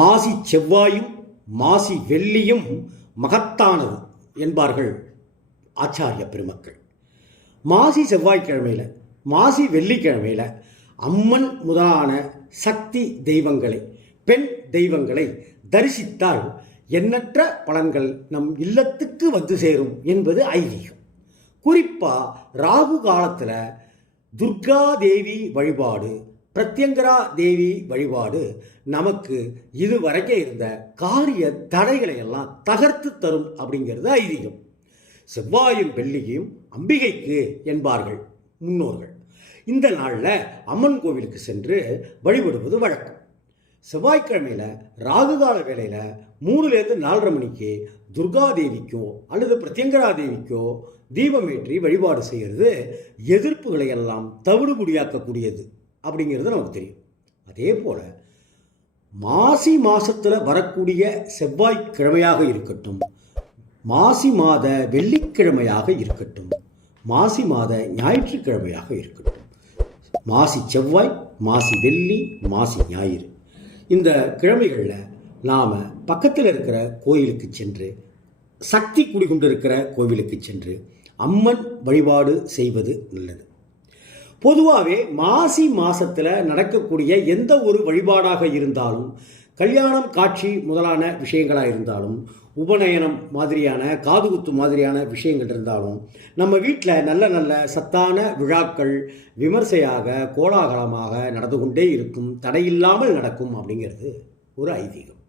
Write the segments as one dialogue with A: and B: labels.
A: மாசி செவ்வாயும் மாசி வெள்ளியும் மகத்தானது என்பார்கள் ஆச்சாரிய பெருமக்கள். மாசி செவ்வாய்க்கிழமையில் மாசி வெள்ளிக்கிழமையில் அம்மன் முதலான சக்தி தெய்வங்களை பெண் தெய்வங்களை தரிசித்தால் எண்ணற்ற பலன்கள் நம் இல்லத்துக்கு வந்து சேரும் என்பது ஐதீகம். குறிப்பாக ராகு காலத்தில் துர்கா தேவி வழிபாடு பிரத்யங்கரா தேவி வழிபாடு நமக்கு இதுவரைக்கும் இருந்த காரிய தடைகளை எல்லாம் தகர்த்து தரும் அப்படிங்கிறது ஐதீகம். செவ்வாயும் வெள்ளியும் அம்பிகைக்கு என்பார்கள் முன்னோர்கள். இந்த நாளில் அம்மன் கோவிலுக்கு சென்று வழிபடுவது வழக்கம். செவ்வாய்க்கிழமையில் ராகுகால வேளையில் மூணுலேருந்து நாலரை மணிக்கு துர்கா தேவிக்கோ அல்லது பிரத்யங்கரா தேவிக்கோ தீபமேற்றி வழிபாடு செய்கிறது எதிர்ப்புகளை எல்லாம் தவிடுபடியாக்கக்கூடியது. அப்படிங்கிறது நமக்கு தெரியும். அதே போல் மாசி மாதத்தில் வரக்கூடிய செவ்வாய்க்கிழமையாக இருக்கட்டும் மாசி மாத வெள்ளிக்கிழமையாக இருக்கட்டும் மாசி மாத ஞாயிற்றுக்கிழமையாக இருக்கட்டும் மாசி செவ்வாய் மாசி வெள்ளி மாசி ஞாயிறு இந்த கிழமைகளில் நாம் பக்கத்தில் இருக்கிற கோயிலுக்கு சென்று சக்தி குடிகொண்டிருக்கிற கோவிலுக்கு சென்று அம்மன் வழிபாடு செய்வது நல்லது. பொதுவாகவே மாசி மாசத்துல நடக்கக்கூடிய எந்த ஒரு வழிபாடாக இருந்தாலும் கல்யாணம் காட்சி முதலான விஷயங்களாக இருந்தாலும் உபநயனம் மாதிரியான காதுகுத்து மாதிரியான விஷயங்கள் இருந்தாலும் நம்ம வீட்டில் நல்ல நல்ல சத்தான விழாக்கள் விமர்சையாக கோலாகலமாக நடந்து கொண்டே இருக்கும் தடையில்லாமல் நடக்கும் அப்படிங்கிறது ஒரு ஐதீகம்.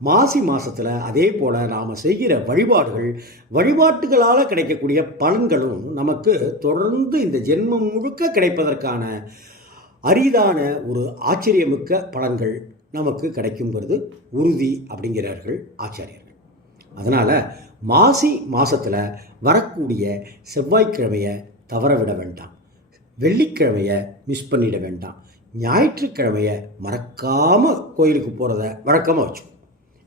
A: மாசி மாசத்துல அதே போல நாம் செய்கிற வழிபாடுகள் வழிபாட்டுகளால் கிடைக்கக்கூடிய பலன்களும் நமக்கு தொடர்ந்து இந்த ஜென்மம் முழுக்க கிடைப்பதற்கான அரிதான ஒரு ஆச்சரியமிக்க பலன்கள் நமக்கு கிடைக்குங்கிறது உறுதி அப்படிங்கிறார்கள் ஆச்சாரியர்கள். அதனால் மாசி மாசத்துல வரக்கூடிய செவ்வாய்க்கிழமையை தவற விட வேண்டாம். வெள்ளிக்கிழமையை மிஸ் பண்ணிட வேண்டாம். ஞாயிற்றுக்கிழமையை மறக்காமல் கோயிலுக்கு போகிறத வழக்கமாக வச்சுக்கோ.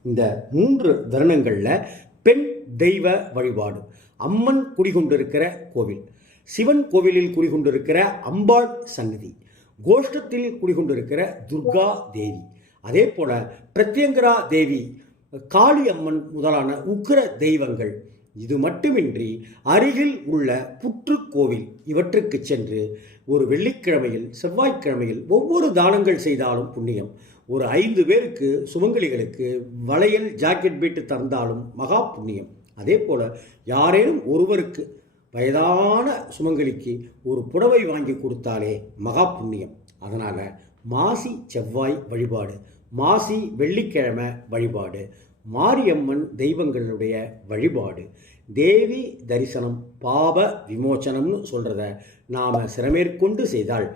A: இந்த மூன்று தருணங்களில் பெண் தெய்வ வழிபாடு. அம்மன் குடிகொண்டிருக்கிற கோவில் சிவன் கோவிலில் குடிகொண்டிருக்கிற அம்பாள் சன்னதி கோஷ்டத்தில் குடிகொண்டிருக்கிற துர்கா தேவி. அதே போல பிரத்யங்கரா தேவி காளி அம்மன் முதலான உக்கிர தெய்வங்கள் இது மட்டுமின்றி அருகில் உள்ள புற்றுக்கோவில் இவற்றுக்கு சென்று ஒரு வெள்ளிக்கிழமையில் செவ்வாய்க்கிழமையில் ஒவ்வொரு தானங்கள் செய்தாலும் புண்ணியம். ஒரு ஐந்து பேருக்கு சுமங்கலிகளுக்கு வளையல் ஜாக்கெட் பீட்டு தந்தாலும் மகா புண்ணியம். அதே போல் யாரேனும் ஒருவருக்கு வயதான சுமங்கலிக்கு ஒரு புடவை வாங்கி கொடுத்தாலே மகா புண்ணியம். அதனால் மாசி செவ்வாய் வழிபாடு மாசி வெள்ளிக்கிழமை வழிபாடு மாரியம்மன் தெய்வங்களுடைய வழிபாடு. தேவி தரிசனம் பாப விமோச்சனம்னு சொல்கிறத நாம் சிறமேற்கொண்டு செய்தால்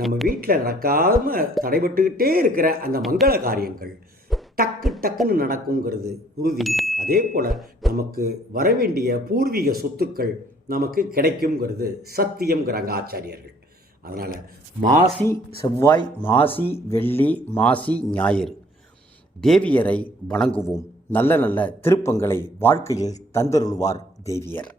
A: நம்ம வீட்டில் நடக்காமல் தடைபட்டுக்கிட்டே இருக்கிற அந்த மங்கள காரியங்கள் டக்கு டக்குன்னு நடக்குங்கிறது உறுதி. அதே போல் நமக்கு வர வேண்டிய பூர்வீக சொத்துக்கள் நமக்கு கிடைக்குங்கிறது சத்தியம்ங்கிறாங்க ஆச்சாரியர்கள். அதனால் மாசி செவ்வாய் மாசி வெள்ளி மாசி ஞாயிறு தேவியரை வணங்குவோம். நல்ல நல்ல திருப்பங்களை வாழ்க்கையில் தந்தருள்வார் தேவியர்.